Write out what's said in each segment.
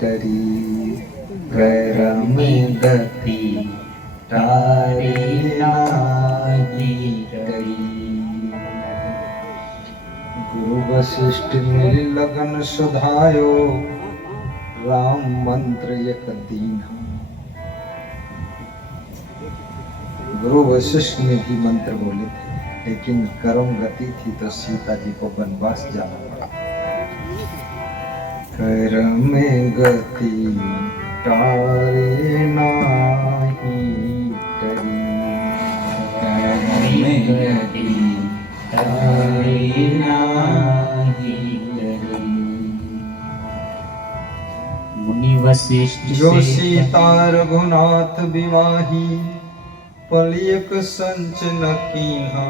टरी कर्म गति तारे नाहि टरी। गुरु वशिष्ठ मिल लगन सुधायो राम मंत्र एक दीन्हा। गुरु वशिष्ठ ने भी मंत्र बोले थे, लेकिन कर्म गति थी तो सीता जी को वनवास जाना पड़ा। कर्म गति तारे नाहि टरी कर्म गति तारे नाहि टरी। मुनि वशिष्ठ जो सीता रघुनाथ विवाही पलियक संच न कीन्हा।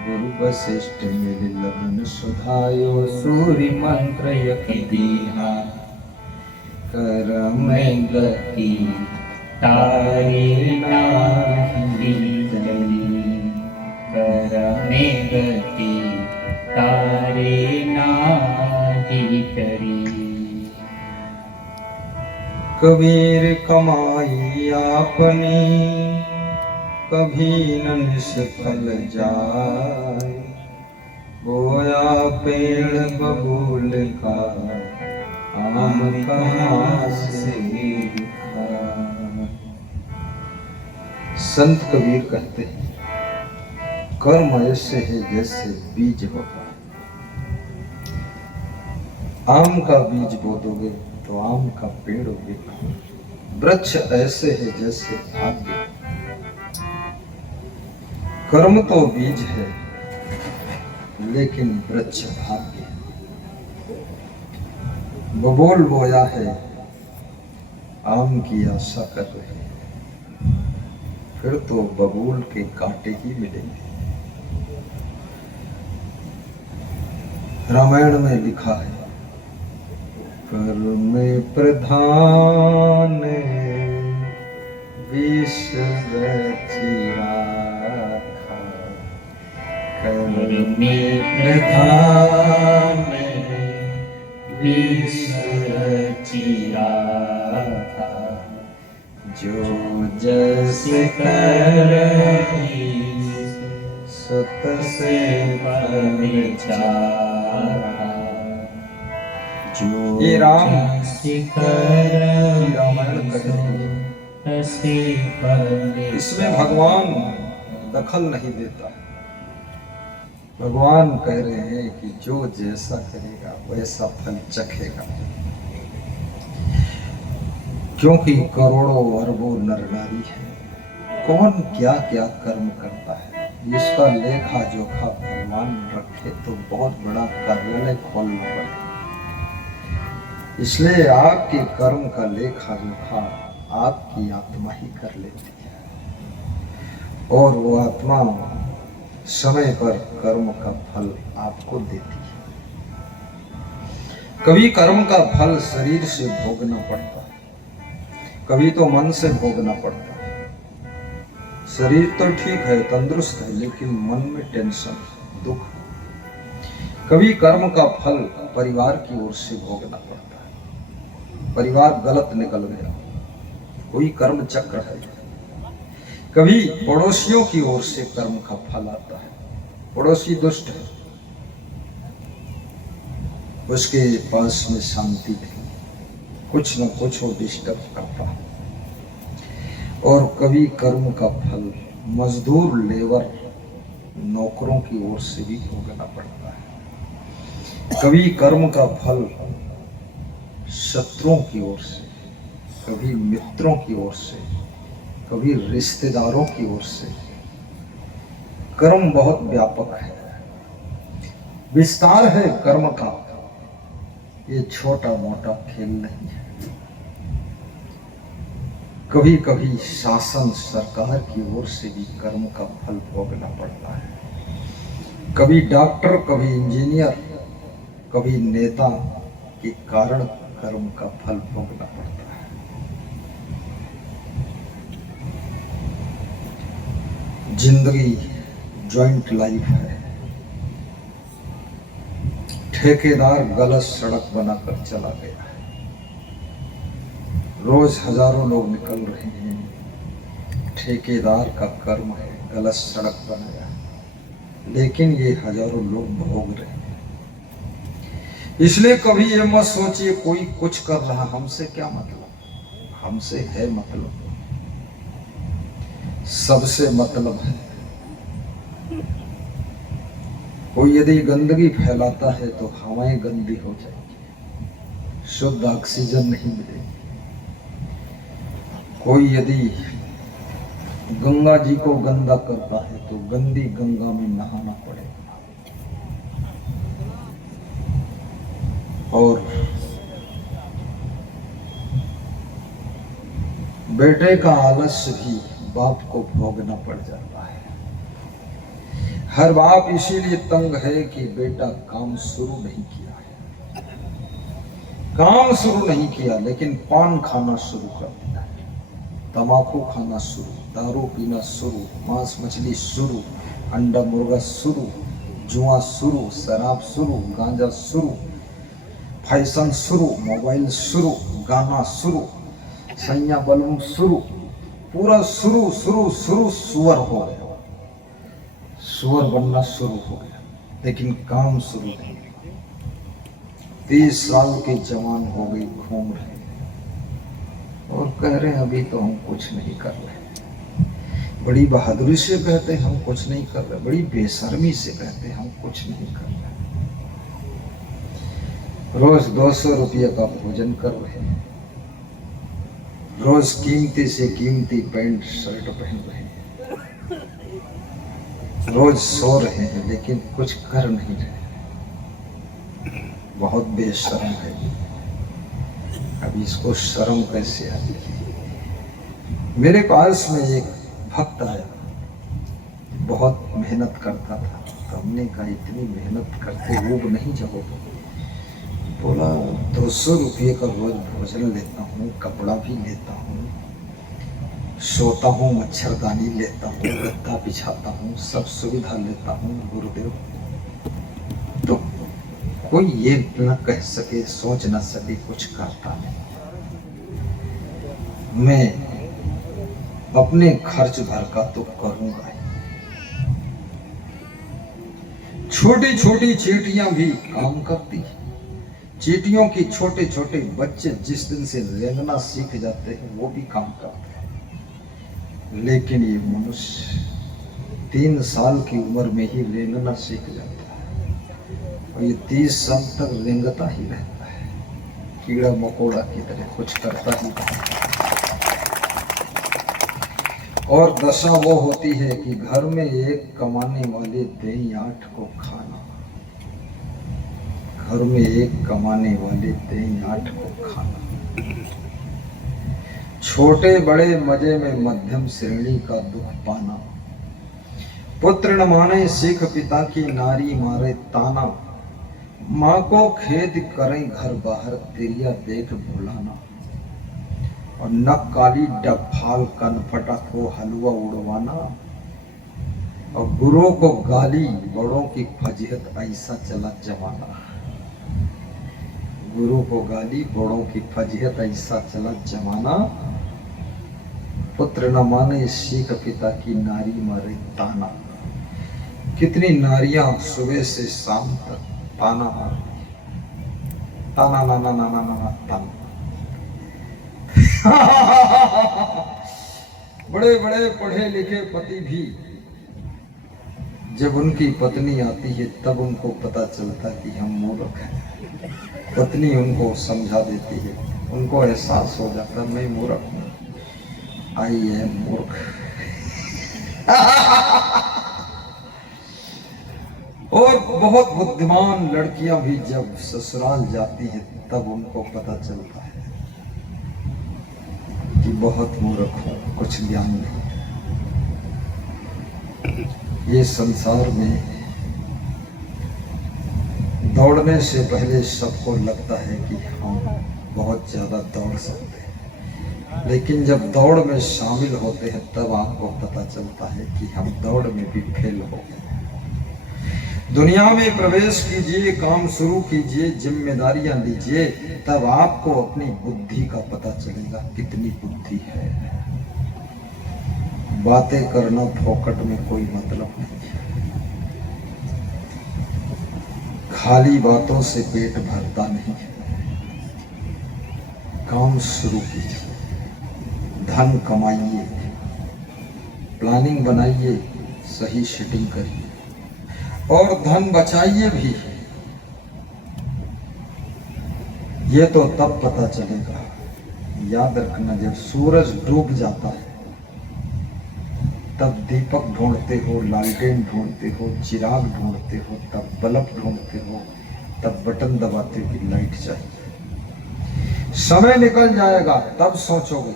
गुरु वशिष्ठ मिल लगन सुधायो सूर्य मंत्र यक दीन्हा। कर्म गति तारे नाहि टरी कर्म गति तारे नाहि टरी। कबीर कमाई आपनी कभी न निष्फल जाए। बोया पेड़ बबूल का आम कहाँ से खाए। संत कबीर कहते हैं, कर्म ऐसे है जैसे बीज होता है। आम का बीज बो दोगे तो आम का पेड़ उगेगा। वृक्ष ऐसे है जैसे भाग्य। कर्म तो बीज है लेकिन वृक्ष भाग्य। बबूल बोया है, आम की आशा कर रहे हैं, फिर तो बबूल के कांटे ही मिलेंगे। रामायण में लिखा है, कर्म प्रधान विष रचि राखा। कर्म प्रधान विष रचि राखा। जो जस करहि सत से फल चाहा। ये राम रामायण इसमें भगवान दखल नहीं देता। भगवान कह रहे हैं कि जो जैसा करेगा वैसा फल चखेगा। क्योंकि करोड़ों अरबों नर नारी है, कौन क्या क्या कर्म करता है, इसका लेखा जोखा भगवान रखे तो बहुत बड़ा कार्यालय खोलना पड़ेगा। इसलिए आपके कर्म का लेखा जोखा आपकी आत्मा ही कर लेती है, और वो आत्मा समय पर कर्म का फल आपको देती है। कभी कर्म का फल शरीर से भोगना पड़ता है, कभी तो मन से भोगना पड़ता है। शरीर तो ठीक है, तंदुरुस्त है, लेकिन मन में टेंशन, दुख। कभी कर्म का फल परिवार की ओर से भोगना पड़ता है, परिवार गलत निकल गया, कोई कर्म चक्र है। कभी पड़ोसियों की ओर से कर्म का फल आता है, पड़ोसी दुष्ट है, उसके पास में शांति थी, कुछ न कुछ वो डिस्टर्ब करता है। और कभी कर्म का फल मजदूर, लेबर, नौकरों की ओर से भी भोगना पड़ता है। कभी कर्म का फल शत्रुओं की ओर से, कभी मित्रों की ओर से, कभी रिश्तेदारों की ओर से। कर्म बहुत व्यापक है, विस्तार है कर्म का, ये छोटा मोटा खेल नहीं है। कभी कभी शासन, सरकार की ओर से भी कर्म का फल भोगना पड़ता है। कभी डॉक्टर, कभी इंजीनियर, कभी नेता के कारण कर्म का फल भोगना पड़ता है। जिंदगी जॉइंट लाइफ है। ठेकेदार गलत सड़क बनाकर चला गया है, रोज हजारों लोग निकल रहे हैं, ठेकेदार का कर्म है गलत सड़क बनाया, लेकिन ये हजारों लोग भोग रहे हैं। इसलिए कभी ये मत सोचिए कोई कुछ कर रहा, हमसे क्या मतलब, हमसे है मतलब, सबसे मतलब है। कोई यदि गंदगी फैलाता है तो हवाएं गंदी हो जाएगी, शुद्ध ऑक्सीजन नहीं मिलेगी। कोई यदि गंगा जी को गंदा करता है तो गंदी गंगा में नहाना पड़ेगा। और बेटे का आलस्य भी बाप को भोगना पड़ जाता है। हर बाप इसीलिए तंग है कि बेटा काम शुरू नहीं किया है, काम शुरू नहीं किया लेकिन पान खाना शुरू कर दिया है, तंबाकू खाना शुरू, दारू पीना शुरू, मांस मछली शुरू, अंडा मुर्गा शुरू, जुआ शुरू, शराब शुरू, गांजा शुरू, फैशन शुरू, मोबाइल शुरू, गाना शुरू, सैया बलून शुरू, पूरा शुरू शुरू शुरू, सुअर हो गया, सुअर बनना शुरू हो गया, लेकिन काम शुरू नहीं। 30 साल के जवान हो गई, घूम रहे और कह रहे हैं अभी तो हम कुछ नहीं कर रहे। बड़ी बहादुरी से कहते हैं हम कुछ नहीं कर रहे, बड़ी बेशर्मी से कहते हैं हम कुछ नहीं कर रहे। रोज 200 रुपये का भोजन कर रहे हैं, रोज कीमती से कीमती पैंट शर्ट पहन रहे हैं, रोज सो रहे हैं लेकिन कुछ कर नहीं रहे। बहुत बेशर्म है। अब इसको शर्म कैसे आती है। मेरे पास में एक भक्त आया, बहुत मेहनत करता था, तो हमने कहा इतनी मेहनत करते ऊब नहीं जाओगे। बोला 200 रुपये का रोज भोजन लेता हूँ, कपड़ा भी लेता हूँ, सोता हूँ, मच्छरदानी लेता हूँ, गद्दा बिछाता हूँ, सब सुविधा लेता हूँ गुरुदेव, तो कोई ये न कह सके, सोच न सके कुछ करता नहीं। मैं अपने खर्च भर का तो करूंगा। छोटी छोटी चींटियां भी काम करती, चींटियों की छोटे छोटे बच्चे जिस दिन से रेंगना सीख जाते हैं वो भी काम करते हैं, लेकिन ये मनुष्य 3 साल की उम्र में ही रेंगना सीख जाता है और ये 30 साल तक रेंगता ही रहता है, कीड़ा मकोड़ा की तरह कुछ करता ही नहीं। और दशा वो होती है कि घर में एक कमाने वाले दें 8 को खाना, घर में एक कमाने वाले दें 8 को खाना। छोटे बड़े मजे में मध्यम श्रेणी का दुख पाना, पुत्र न माने सिख पिता की नारी मारे ताना, माँ को खेद करें घर बाहर तिरिया देख भुलाना, और नक काली डफाल कनफटा को हलवा उड़वाना, और गुरुओं को गाली बड़ों की फजीहत ऐसा चला जमाना। गुरु को गाली बड़ों की फजीहत ऐसा चला जमाना, पुत्र न माने सीख पिता की नारी मारे ताना। कितनी नारियां सुबह से शाम तक ताना मारती, ताना ना ना ना ना ना ताना। बड़े बड़े पढ़े लिखे पति भी जब उनकी पत्नी आती है तब उनको पता चलता कि हम मूर्ख हैं। पत्नी उनको समझा देती है, उनको एहसास हो जाता मैं मूर्ख हूं, आई एम मूर्ख। और बहुत बुद्धिमान लड़कियां भी जब ससुराल जाती हैं तब उनको पता चलता है कि बहुत मूर्ख हूं, कुछ ज्ञान नहीं। ये संसार में दौड़ने से पहले सबको लगता है कि हम बहुत ज्यादा दौड़ सकते हैं, लेकिन जब दौड़ में शामिल होते हैं तब आपको पता चलता है कि हम दौड़ में भी फेल हो गए। दुनिया में प्रवेश कीजिए, काम शुरू कीजिए, जिम्मेदारियां लीजिए, तब आपको अपनी बुद्धि का पता चलेगा कितनी बुद्धि है। बातें करना फोकट में कोई मतलब नहीं है। खाली बातों से पेट भरता नहीं है। काम शुरू कीजिए, धन कमाइए, प्लानिंग बनाइए, सही सेटिंग करिए और धन बचाइए भी। ये तो तब पता चलेगा, याद रखना, जब सूरज डूब जाता है तब दीपक ढूंढते हो, लालटेन ढूंढते हो, चिराग ढूंढते हो, तब बल्ब ढूंढते हो, तब बटन दबाते हो कि लाइट चाहिए। समय निकल जाएगा तब सोचोगे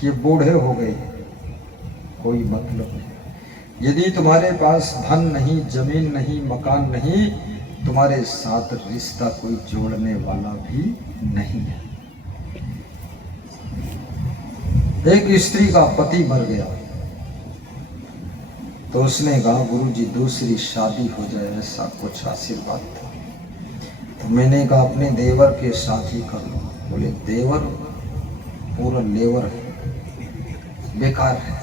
कि बूढ़े हो गए, कोई मतलब नहीं। यदि तुम्हारे पास धन नहीं, जमीन नहीं, मकान नहीं, तुम्हारे साथ रिश्ता कोई जोड़ने वाला भी नहीं है। एक स्त्री का पति मर गया तो उसने कहा, गुरुजी दूसरी शादी हो जाए, ऐसा कुछ आशीर्वाद था। तो मैंने कहा अपने देवर के साथ ही कर लो। बोले देवर पूरा लेवर है, बेकार है।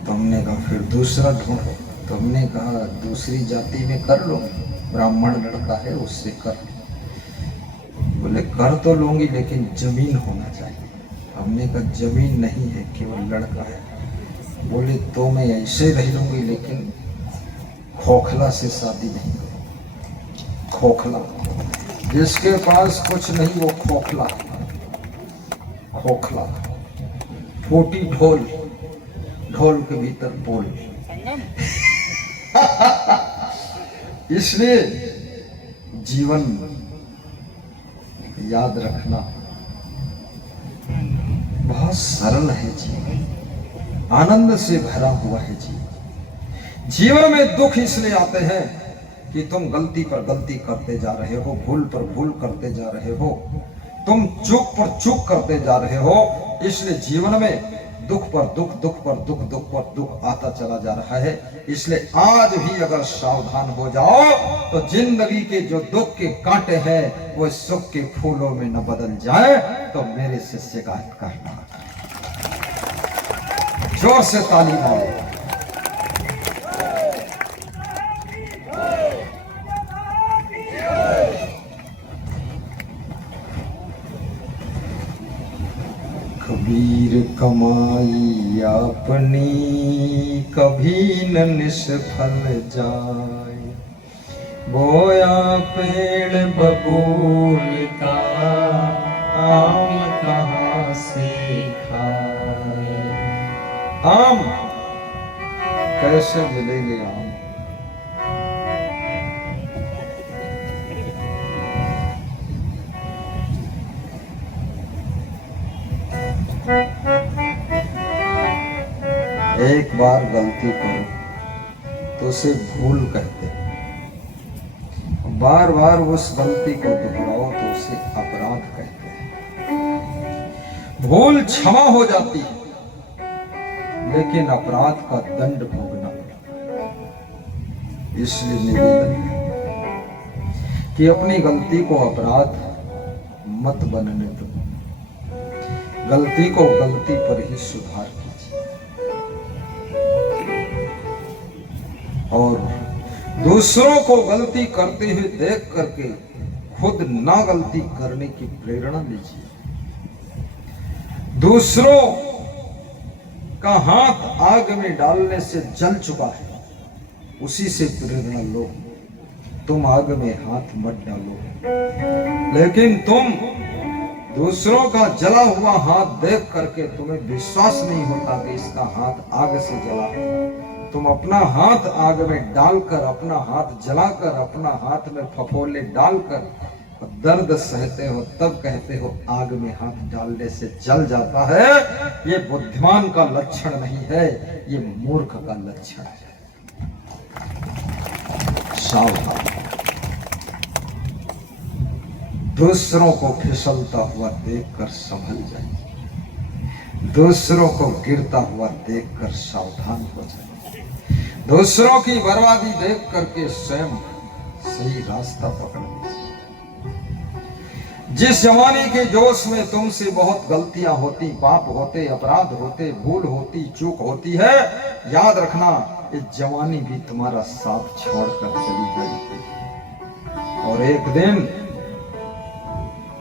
तो हमने कहा फिर दूसरा ढूंढो। तो हमने कहा दूसरी जाति में कर लो, ब्राह्मण लड़का है उससे कर। बोले कर तो लूंगी लेकिन जमीन होना चाहिए। हमने कहा जमीन नहीं है, केवल लड़का है। बोले तो मैं ऐसे रह लूंगी लेकिन खोखला से शादी नहीं करूंगी। खोखला, जिसके पास कुछ नहीं वो खोखला। खोखला, फूटी ढोल, ढोल के भीतर पोल। इसलिए जीवन याद रखना बहुत सरल है। जीवन आनंद से भरा हुआ है। जीवन में दुख इसलिए आते हैं कि तुम गलती पर गलती करते जा रहे हो, भूल पर भूल करते जा रहे हो, तुम चूक पर चूक करते जा रहे हो। इसलिए जीवन में दुख पर दुख, दुख पर दुख, दुख पर दुख आता चला जा रहा है। इसलिए आज भी अगर सावधान हो जाओ तो जिंदगी के जो दुख के कांटे हैं वो सुख के फूलों में न बदल जाए। तो मेरे से शिकायत करना, जोर से ताली मारो। कबीर कमाई अपनी कभी न निष्फल जाए, बोया पेड़ बबूल का आम कहाँ से खाए। आम कैसे मिलेंगे? आम एक बार गलती करो तो उसे भूल कहते हैं, बार बार उस गलती को दोहराओ तो उसे अपराध कहते हैं। भूल क्षमा हो जाती है लेकिन अपराध का दंड भोगना पड़ता है। इसलिए निवेदन है कि अपनी गलती को अपराध मत बनने दो, गलती को गलती पर ही सुधार कीजिए। और दूसरों को गलती करते हुए देख करके खुद ना गलती करने की प्रेरणा लीजिए। दूसरों का हाथ आग में डालने से जल चुका है, उसी से प्रेरणा लो। तुम आग में हाथ मत डालो, लेकिन तुम दूसरों का जला हुआ हाथ देख करके तुम्हें विश्वास नहीं होता कि इसका हाथ आग से जला है। तुम अपना हाथ आग में डालकर, अपना हाथ जलाकर, अपना हाथ में फफोले डालकर दर्द सहते हो, तब कहते हो आग में हाथ डालने से जल जाता है। ये बुद्धिमान का लक्षण नहीं है, ये मूर्ख का लक्षण है। सावधान। दूसरों को फिसलता हुआ देखकर संभल जाइए, दूसरों को गिरता हुआ देखकर सावधान हो जाइए। दूसरों की बर्बादी देख करके स्वयं सही रास्ता पकड़ लीजिए। जिस जवानी के जोश में तुमसे बहुत गलतियां होती, पाप होते, अपराध होते, भूल होती, चूक होती है, याद रखना ये जवानी भी तुम्हारा साथ छोड़कर चली जाएगी और एक दिन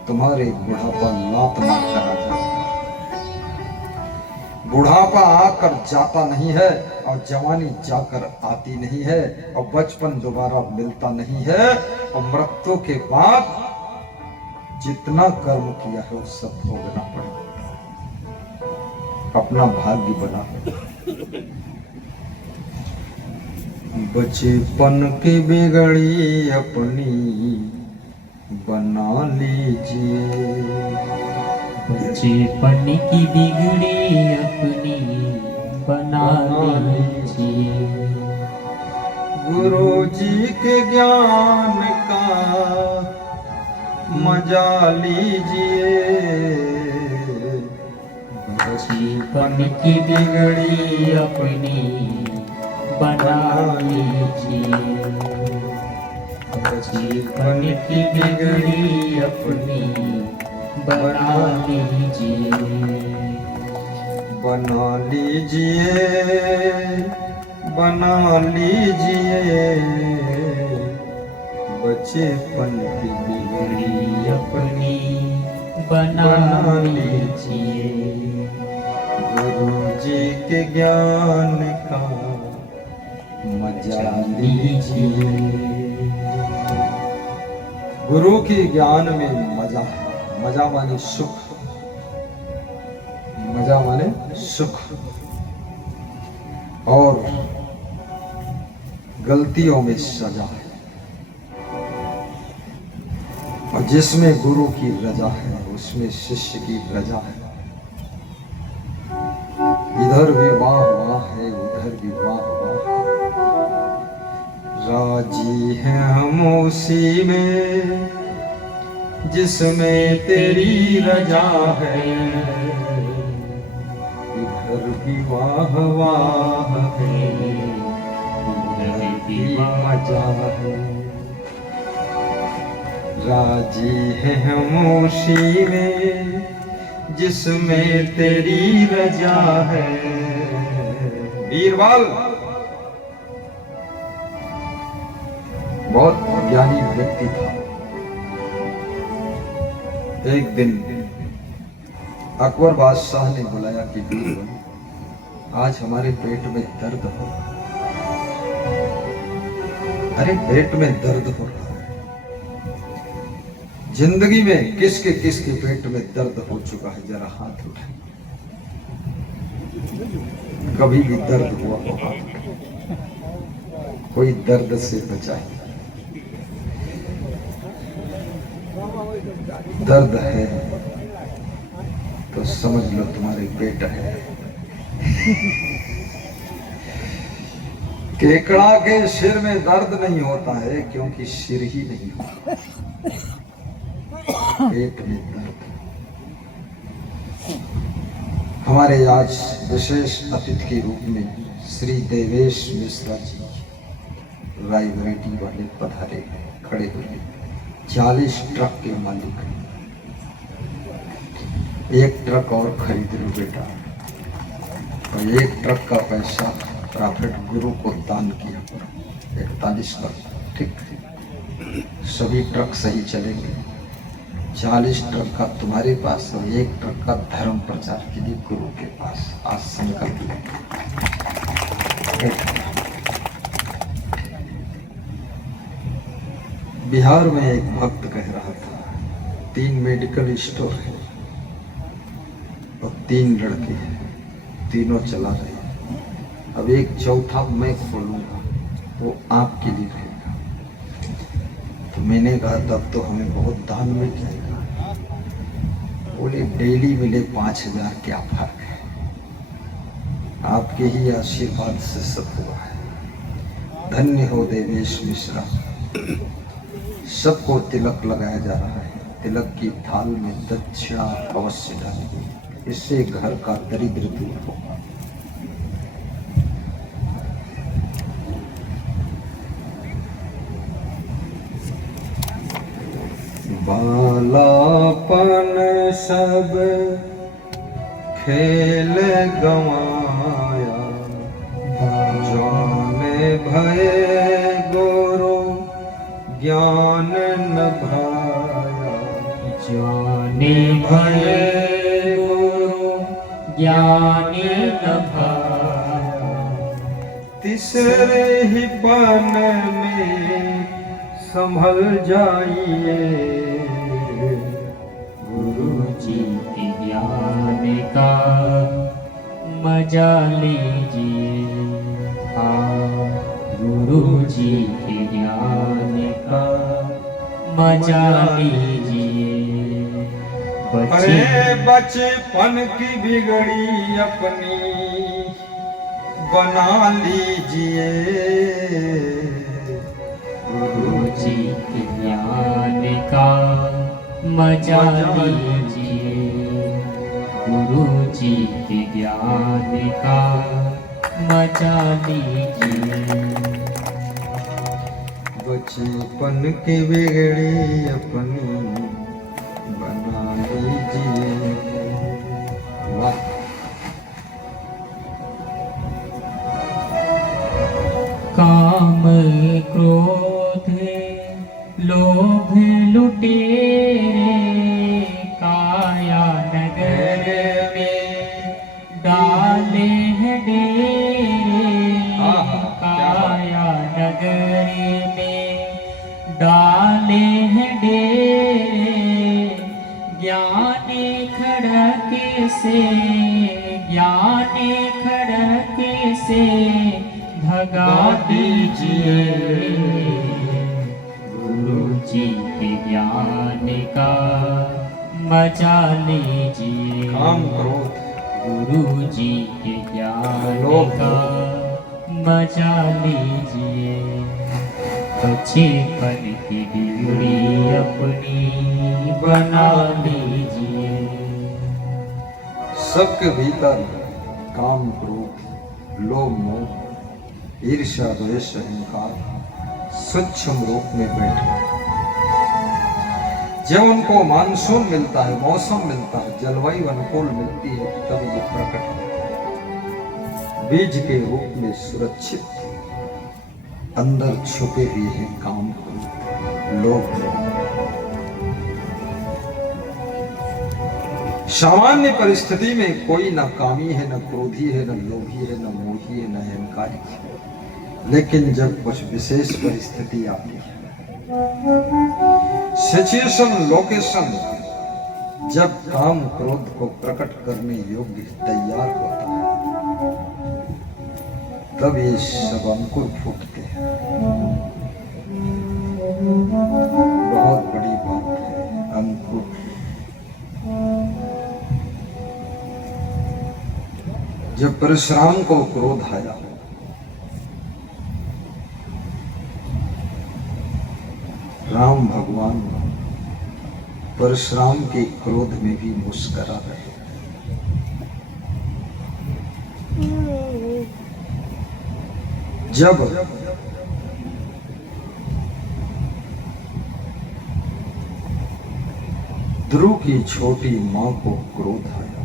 तुम्हारे बुढ़ापा लात मारकर आ जाएगा। बुढ़ापा आकर जाता नहीं है और जवानी जाकर आती नहीं है और बचपन दोबारा मिलता नहीं है और मृत्यु के बाद जितना कर्म किया है वो सब भोगना पड़ेगा। अपना भाग्य बना। बचपन की बिगड़ी अपनी बना लीजिए, बचपन की बिगड़ी अपनी बना लीजिए। गुरु जी के ज्ञान का मजा लीजिए। बचपन की बिगड़ी अपनी बना लीजिए। बचपन की बिगड़ी अपनी बना लीजिए। बना लीजिए, बना लीजिए बचपन की बिगड़ी अपनी बना लीजिए। गुरु जी के ज्ञान का मजा लीजिए। गुरु के ज्ञान में मजा है। मजा माने सुख, मजा माने सुख और गलतियों में सजा है। और जिसमें गुरु की रजा है उसमें शिष्य की रजा है। इधर भी वाह वाह है, उधर भी वाह वाह है। राजी हैं हम उसी में जिसमें तेरी रजा है। इधर भी वाह वाह है, उधर भी मजा है। राजी है हम उसी में जिसमें तेरी रजा है। बीरबल बहुत ज्ञानी व्यक्ति था। एक दिन अकबर बादशाह ने बुलाया कि बीरबल आज हमारे पेट में दर्द हो। अरे पेट में दर्द हो रहा है। जिंदगी में किसके किसके पेट में दर्द हो चुका है, जरा हाथ उठाए। कभी भी दर्द हुआ हो हाथ उठाए। कोई दर्द से बचा है। दर्द है तो समझ लो तुम्हारे पेट है। केकड़ा के सिर में दर्द नहीं होता है क्योंकि सिर ही नहीं होता, पेट में दर्द। हमारे आज विशेष अतिथि के रूप में श्री देवेश मिश्रा जी रायबरेली वाले पधारे खड़े हुए। 40 ट्रक के मालिक। एक ट्रक और खरीद लो बेटा, और एक ट्रक का पैसा प्रॉफिट गुरु को दान किया करो। 41 ट्रक, ठीक, सभी ट्रक सही चलेंगे। 40 ट्रक का तुम्हारे पास और एक ट्रक का धर्म प्रचार के लिए गुरु के पास। आज संकल्प लें। बिहार में एक भक्त कह रहा था 3 मेडिकल स्टोर है और 3 लड़के हैं, तीनों चला रहे हैं। अब एक चौथा मैं खोलूंगा, वो आपके लिए रहेगा। तो मैंने कहा तब तो हमें बहुत दान मिल जाएगा। बोले डेली मिले 5000, क्या फर्क है, आपके ही आशीर्वाद से सब हुआ है। धन्य हो देवेश मिश्रा। सबको तिलक लगाया जा रहा है। तिलक की थाल में दक्षिणा अवश्य डालें, इससे घर का दरिद्र दूर होगा। बालापन सब खेल गवाया, जाने भय गुरु ज्ञान न भाया। जाने भय गुरु ज्ञान न भाया। तीसरे ही पन में संभल जाइए, गुरु जी के ज्ञान का मजा लीजिए। हाँ, गुरु जी के ज्ञान का मजा लीजिए। अरे बचपन की बिगड़ी अपनी बना लीजिए, गुरु जी के ज्ञान का मजा लीजिए। गुरु जी के ज्ञान का मजा लीजिए। बचपन की बिगड़ी अपनी बना लीजिए। वाह, काम क्रोध लोभ लुटेरे काया नगर में डाले हैं डेरे। काया नगर में डाले हैं डेरे। ज्ञानी खड़के से, ज्ञानी खड़के से भगा दीजिए। गुरु जी के ज्ञान का मजा लीजिए। काम क्रोध गुरु जी के ज्ञान का मजा लीजिए। बचपन की बिगड़ी अपनी बना लीजिए। सबके भीतर काम क्रोध लोभ मोह ईर्ष्या द्वेष अहंकार सूक्ष्म रूप में बैठे। जब उनको मानसून मिलता है, मौसम मिलता है, जलवायु अनुकूल मिलती है, तब ये प्रकट होते। बीज के रूप में सुरक्षित अंदर छुपे हुए हैं काम क्रोध लोभ मोह। सामान्य परिस्थिति में कोई न कामी है, न क्रोधी है, न लोभी है, न मोही है, न अहंकारी है। लेकिन जब कुछ विशेष परिस्थिति आती है, सिचुएशन लोकेशन, जब काम क्रोध को प्रकट करने योग्य तैयार होता है, तब ये सब अंकुर फूटते हैं। बहुत बड़ी बात है अंकुर। जब परशुराम को क्रोध आया, राम भगवान परशुराम के क्रोध में भी मुस्करा रहे। जब ध्रुव की छोटी मां को क्रोध आया,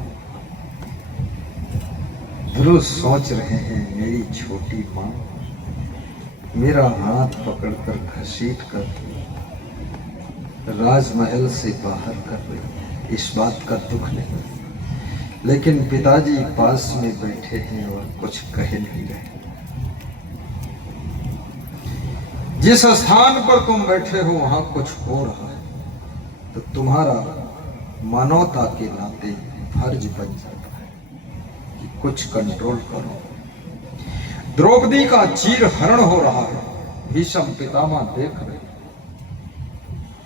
ध्रुव सोच रहे हैं मेरी छोटी मां मेरा हाथ पकड़कर घसीट कर राजमहल से बाहर कर रही, इस बात का दुख नहीं। लेकिन पिताजी पास में बैठे हैं और कुछ कह नहीं रहे। जिस स्थान पर तुम बैठे हो वहां कुछ हो रहा है, तो तुम्हारा मानवता के नाते फर्ज बन जाता है कि कुछ कंट्रोल करो। द्रौपदी का चीर हरण हो रहा है, भीष्म पितामह देख रहे,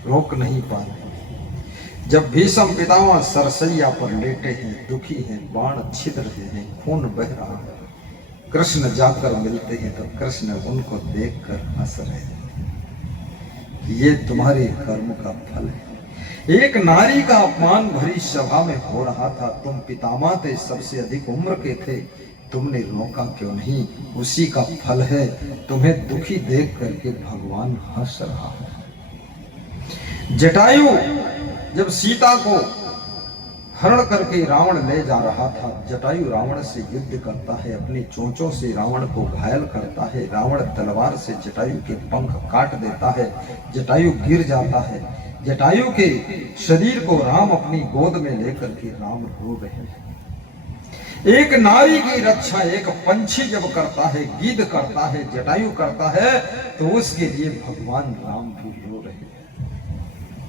रोक नहीं पा रहे। जब भीष्म पितामह सरसैया पर लेटे हैं, दुखी हैं, बाण छिद रहे हैं, खून बह रहा है, कृष्ण जाकर मिलते हैं तो कृष्ण उनको देखकर हंस रहे हैं। ये तुम्हारे कर्म का फल है। एक नारी का अपमान भरी सभा में हो रहा था, तुम पितामह थे, सबसे अधिक उम्र के थे, तुमने रोका क्यों नहीं? उसी का फल है। तुम्हें दुखी देख करके भगवान हंस रहा है। जटायु जब सीता को हरण करके रावण ले जा रहा था, जटायु रावण से युद्ध करता है, अपनी चोंचों से रावण को घायल करता है। रावण तलवार से जटायु के पंख काट देता है, जटायु गिर जाता है। जटायु के शरीर को राम अपनी गोद में लेकर के राम रो रहे हैं। एक नारी की रक्षा एक पंछी जब करता है, गीध करता है, जटायु करता है, तो उसके लिए भगवान राम भी रो रहे हैं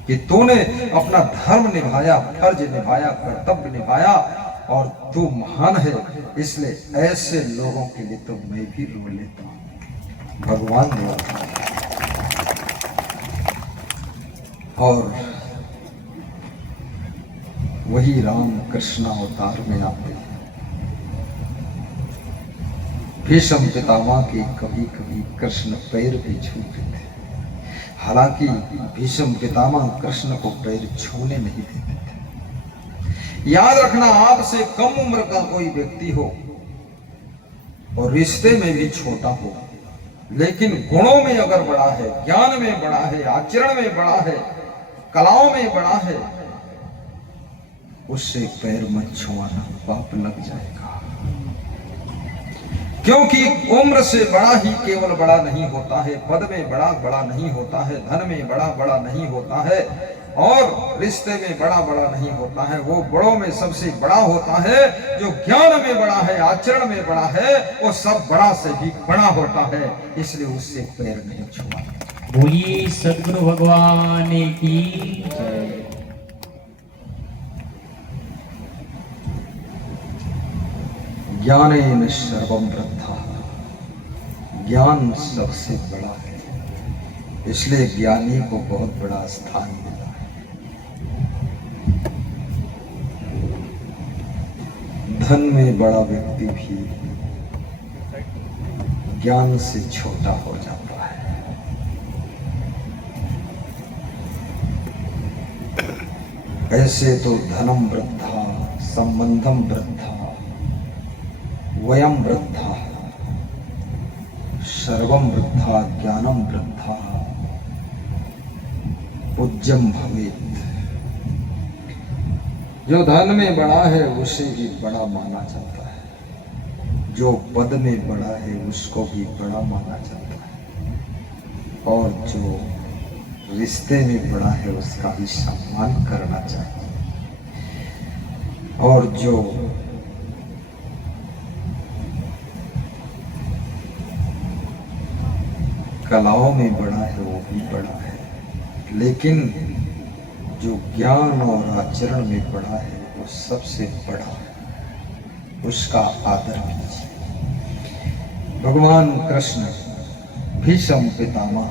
कि तूने अपना धर्म निभाया, फर्ज निभाया, कर्तव्य निभाया और तू महान है, इसलिए ऐसे लोगों के लिए तो मैं भी रो लेता हूं। भगवान रोता है। और वही राम कृष्ण अवतार में आते हैं। भीष्म पितामह के कभी कभी कृष्ण पैर भी छूते थे, हालांकि भीष्म पितामह कृष्ण को पैर छूने नहीं देते थे। याद रखना, आपसे कम उम्र का कोई व्यक्ति हो और रिश्ते में भी छोटा हो, लेकिन गुणों में अगर बड़ा है, ज्ञान में बड़ा है, आचरण में बड़ा है, कलाओं में बड़ा है, उससे पैर मत छुआना, पाप लग जाएगा। क्योंकि उम्र से बड़ा ही केवल बड़ा नहीं होता है, पद में बड़ा बड़ा नहीं होता है, धन में बड़ा बड़ा नहीं होता है, और रिश्ते में बड़ा बड़ा नहीं होता है। वो बड़ों में सबसे बड़ा होता है जो ज्ञान में बड़ा है, आचरण में बड़ा है, वो सब बड़ा से भी बड़ा होता है, इसलिए उससे पैर नहीं छुआ। बोलिए सद्गुरु भगवान की जय। ज्ञानेन सर्वं वृद्धा, ज्ञान सबसे बड़ा है, इसलिए ज्ञानी को बहुत बड़ा स्थान मिला है। धन में बड़ा व्यक्ति भी ज्ञान से छोटा हो जाता है। ऐसे तो धनम वृद्धा, संबंधम वृद्धा, वयम वृद्धा, सर्वम वृद्धा, ज्ञानम वृद्धा, पूज्यम भवेत्। जो धन में बड़ा है उसे भी बड़ा माना जाता है, जो पद में बड़ा है उसको भी बड़ा माना जाता है, और जो रिश्ते में बड़ा है उसका भी सम्मान करना चाहिए, और जो कलाओं में बड़ा है वो भी बड़ा है, लेकिन जो ज्ञान और आचरण में बड़ा है वो सबसे बड़ा है, उसका आदर कीजिए। भगवान कृष्ण भीष्म पितामह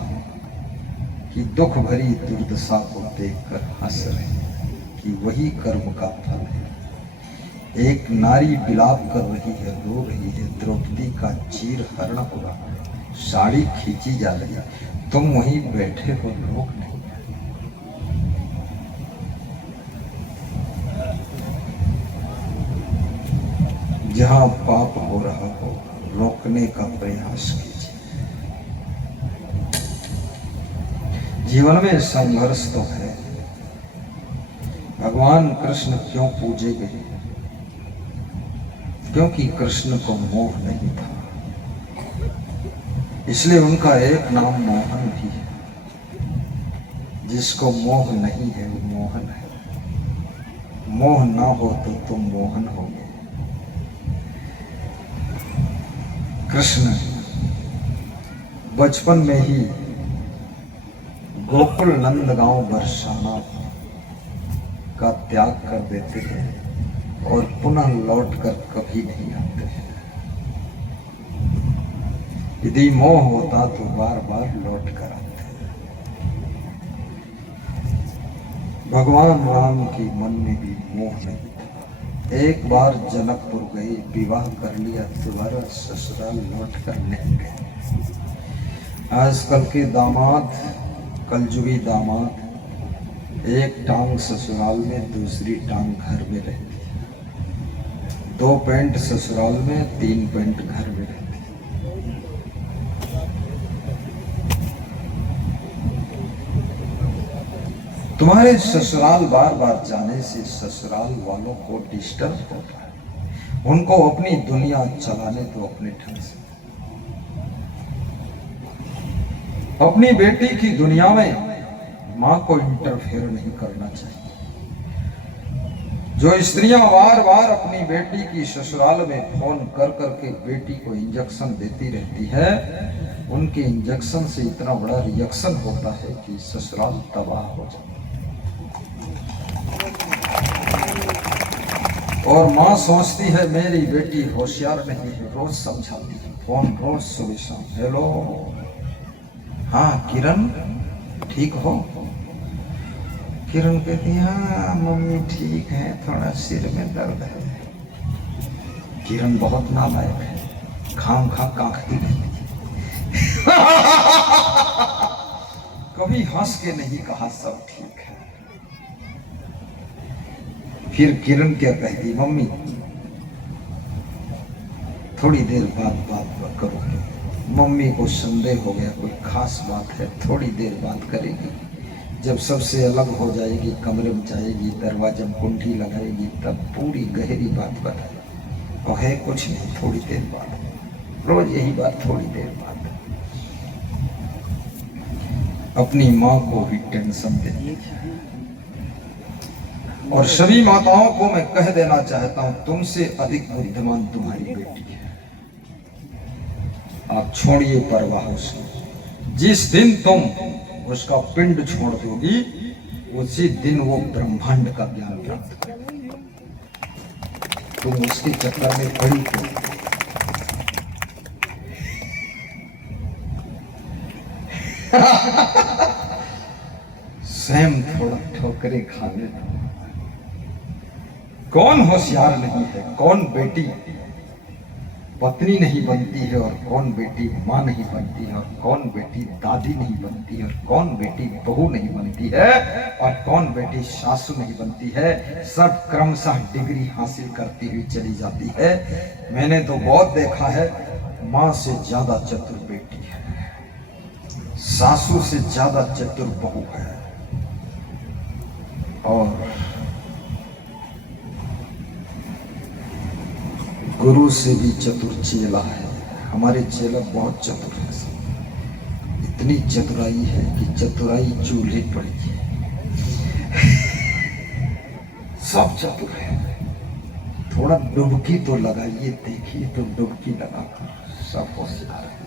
की दुख भरी दुर्दशा को देखकर हंस रहे कि वही कर्म का फल है। एक नारी विलाप कर रही है, रो रही है, द्रौपदी का चीर हरण हो रहा है, साड़ी खींची जा रही है, तुम वहीं बैठे हो, रोक नहीं। जहां पाप हो रहा हो रोकने का प्रयास कीजिए। जीवन में संघर्ष तो है। भगवान कृष्ण क्यों पूजे गए? क्योंकि कृष्ण को मोह नहीं था, इसलिए उनका एक नाम मोहन भी है। जिसको मोह नहीं है वो मोहन है। मोह ना हो तो तुम मोहन होगे। कृष्ण बचपन में ही गोकुल नंदगांव बरसाना का त्याग कर देते हैं और पुनः लौटकर कभी नहीं आते हैं। यदि मोह होता तो बार बार लौट कर आते। भगवान राम की मन में भी मोह नहीं था। एक बार जनकपुर गए, विवाह कर लिया, दोबारा ससुराल लौट कर नहीं गए। आजकल के दामाद, कलजुगी दामाद, एक टांग ससुराल में दूसरी टांग घर में रहती है। 2 पैंट ससुराल में, 3 पैंट घर में रहती है। तुम्हारे ससुराल बार बार जाने से ससुराल वालों को डिस्टर्ब होता है, उनको अपनी दुनिया चलाने दो अपने ढंग से। अपनी बेटी की दुनिया में मां को इंटरफेयर नहीं करना चाहिए। जो स्त्रियां बार बार अपनी बेटी की ससुराल में फोन कर करके बेटी को इंजेक्शन देती रहती है, उनके इंजेक्शन से इतना बड़ा रिएक्शन होता है कि ससुराल तबाह हो जाता है। और मां सोचती है मेरी बेटी होशियार नहीं है, रोज समझाती है, फोन रोज सुबह शाम, हेलो हाँ किरण ठीक हो? किरण कहती है हाँ मम्मी ठीक है, थोड़ा सिर में दर्द है। किरण बहुत नालायक है, खाम खा कांखती रहती है। कभी हंस के नहीं कहा सब ठीक है। फिर किरण क्या कहती, मम्मी थोड़ी देर बाद बात करोगे। मम्मी को संदेह हो गया कोई खास बात है, थोड़ी देर बात करेगी। जब सबसे अलग हो जाएगी, कमरे में जाएगी, दरवाजे में कुंडी लगाएगी, तब पूरी गहरी बात बताएगी। और है कुछ नहीं, थोड़ी देर बाद, रोज यही बात, थोड़ी देर बाद। अपनी माँ को भी टेंशन देती है। और सभी माताओं को मैं कह देना चाहता हूं, तुमसे अधिक बुद्धिमान तुम्हारी बेटी है। आप छोड़िए परवाह उसकी। जिस दिन तुम उसका पिंड छोड़ दोगी, उसी दिन वो ब्रह्मांड का ज्ञान प्राप्त करेगी। तुम उसके चक्कर में पड़ी क्यों? स्वयं थोड़ा ठोकरे खाने दो। कौन होशियार नहीं है, कौन बेटी पत्नी नहीं बनती है, और कौन बेटी माँ नहीं बनती है, और कौन बेटी दादी नहीं बनती है, और कौन बेटी बहू नहीं बनती है, और कौन बेटी सासू नहीं बनती है। सब क्रमशः डिग्री हासिल करती हुई चली जाती है। मैंने तो बहुत देखा है, माँ से ज्यादा चतुर बेटी है, सासू से ज्यादा चतुर बहू है, और गुरु से भी चतुर चेला है। हमारे चेला बहुत चतुर है, इतनी चतुराई है कि चतुराई चूल्हे पड़ी है। सब चतुर है। थोड़ा डुबकी तो लगाइए, देखिए तो डुबकी लगाकर सब होशियार है।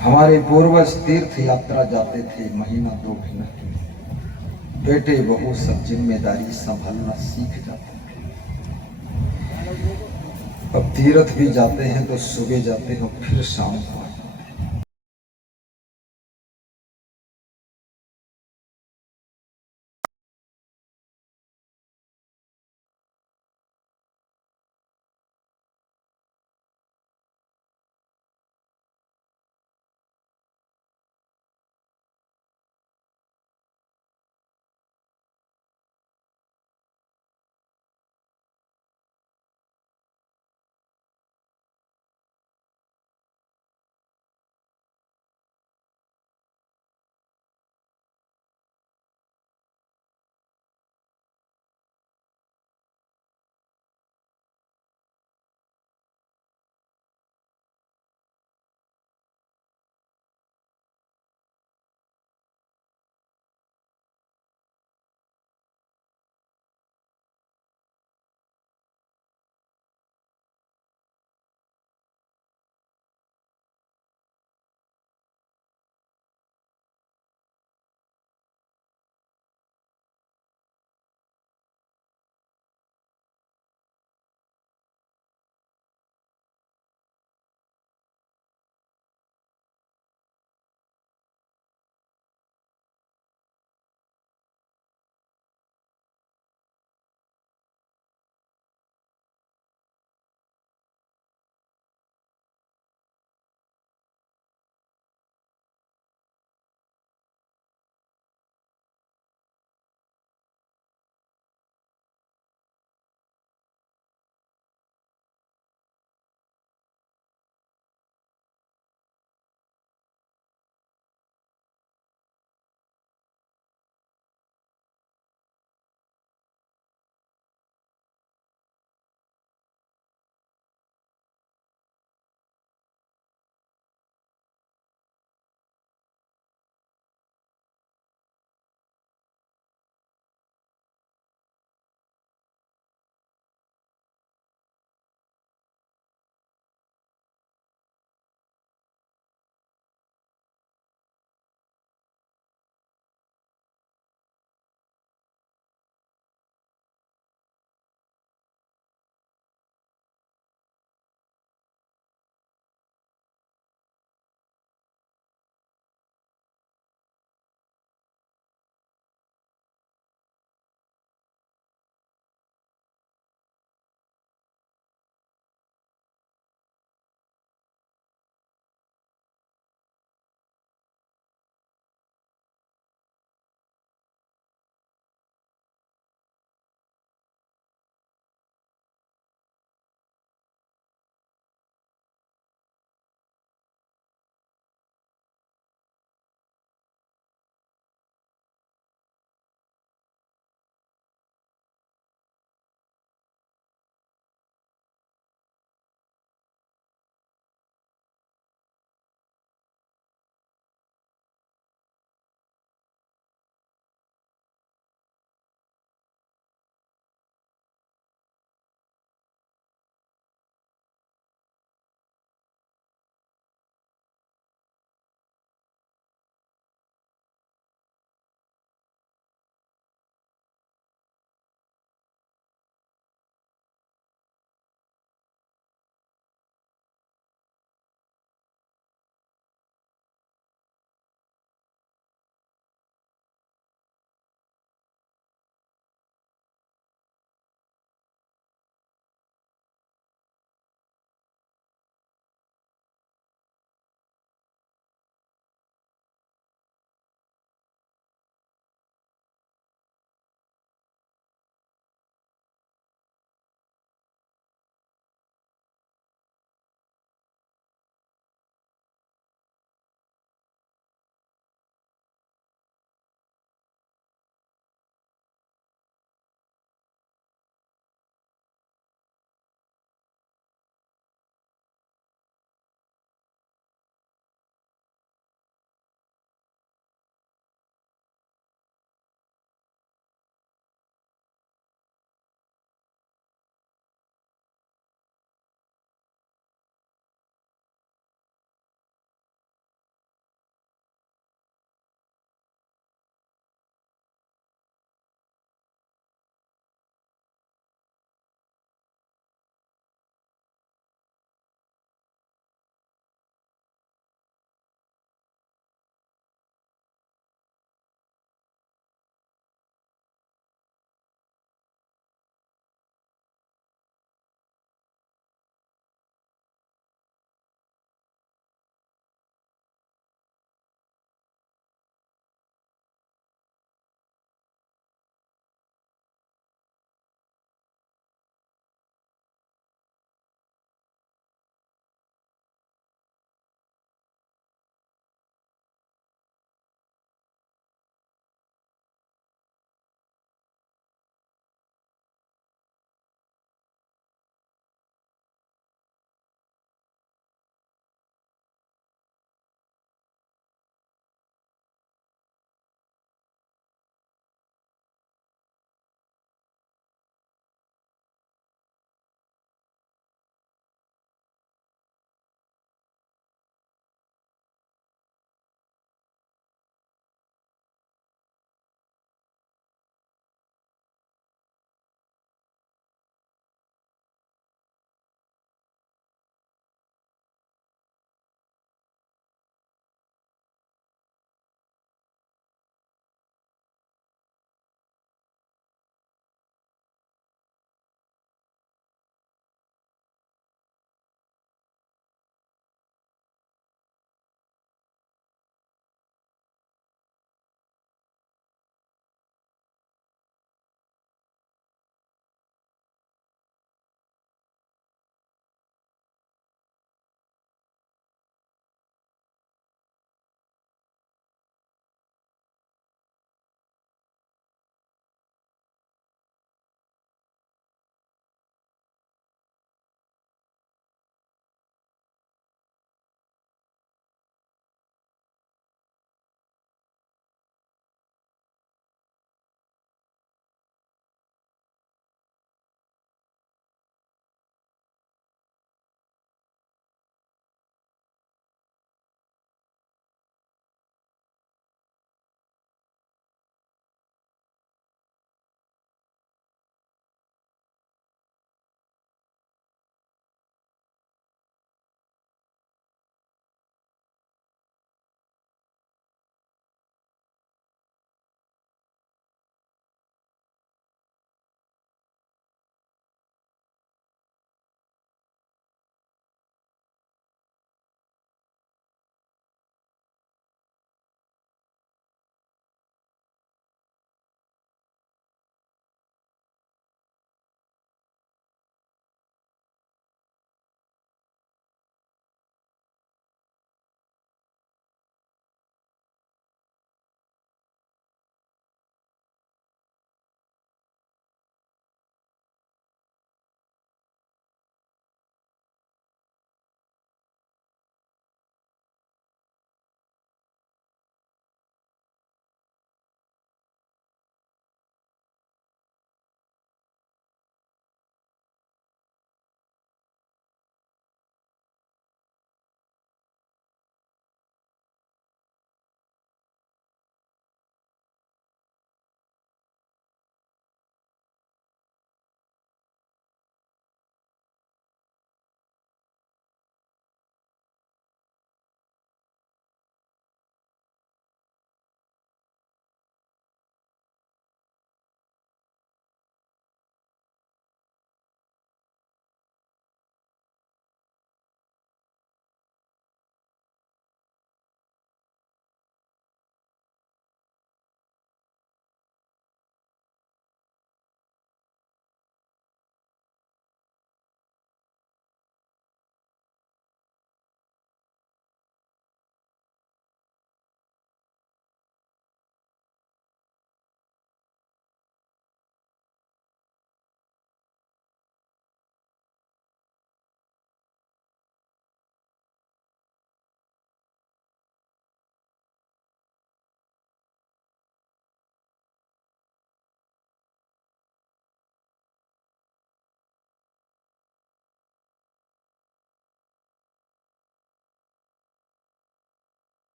हमारे पूर्वज तीर्थ यात्रा जाते थे, महीना 2 महीना की, बेटे बहू सब जिम्मेदारी संभालना सीख जाते थे। अब तीर्थ भी जाते हैं तो सुबह जाते हैं, फिर शाम को